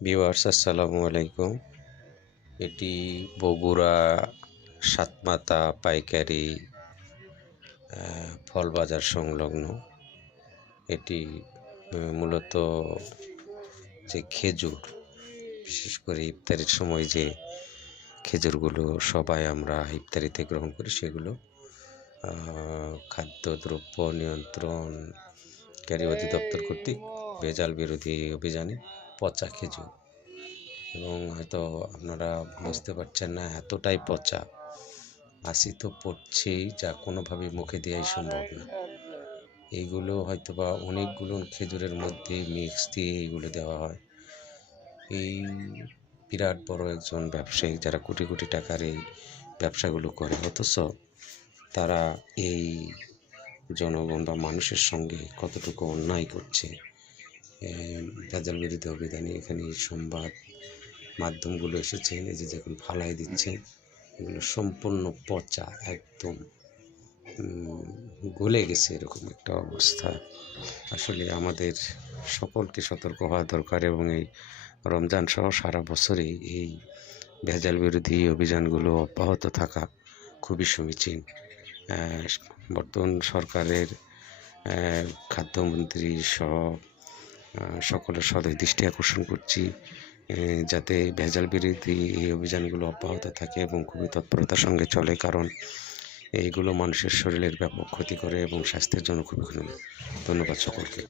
Viewers আসসালামু আলাইকুম। এটি বগুড়া সাতমাতা পাইকারি ফল বাজার সংলগ্ন। এটি মূলত যে খেজুর, বিশেষ করে ইফতারির সময় যে খেজুরগুলো সবাই আমরা ইফতারিতে গ্রহণ করি, সেগুলো খাদ্যদ্রব্য নিয়ন্ত্রণকারী অধিদপ্তর কর্তৃক ভেজাল বিরোধী অভিযানে পচা খেজুর, এবং হয়তো আপনারা বুঝতে পারছেন না, এতটাই পচা, হাসি তো পড়ছেই, যা কোনোভাবেই মুখে দেওয়াই সম্ভব না। এইগুলো হয়তো বা অনেকগুলো খেজুরের মধ্যে মিক্স দিয়ে এইগুলো দেওয়া হয়। এই বিরাট বড় একজন ব্যবসায়ী যারা কোটি কোটি টাকার এই ব্যবসাগুলো করে, অথচ তারা এই জনগণ বা মানুষের সঙ্গে কতটুকু অন্যায় করছে। ভেজাল বিরোধী অভিযানে এখানে সংবাদ মাধ্যমগুলো এসেছেন, এই যে যখন ফালাই দিচ্ছেন, এগুলো সম্পূর্ণ পচা, একদম গলে গেছে, এরকম একটা অবস্থা। আসলে আমাদের সকলকে সতর্ক হওয়া দরকার, এবং এই রমজান সহ সারা বছরই এই ভেজাল বিরোধী অভিযানগুলো অব্যাহত থাকা খুবই সমীচীন। বর্তমান সরকারের খাদ্যমন্ত্রী সহ সকলের সদয় দৃষ্টি আকর্ষণ করছি, যাতে ভেজাল বিরোধী এই অভিযানগুলো অব্যাহত থাকে এবং খুবই তৎপরতার সঙ্গে চলে, কারণ এইগুলো মানুষের শরীরের ব্যাপক ক্ষতি করে এবং স্বাস্থ্যের জন্য খুবই ক্ষতি। ধন্যবাদ সকলকে।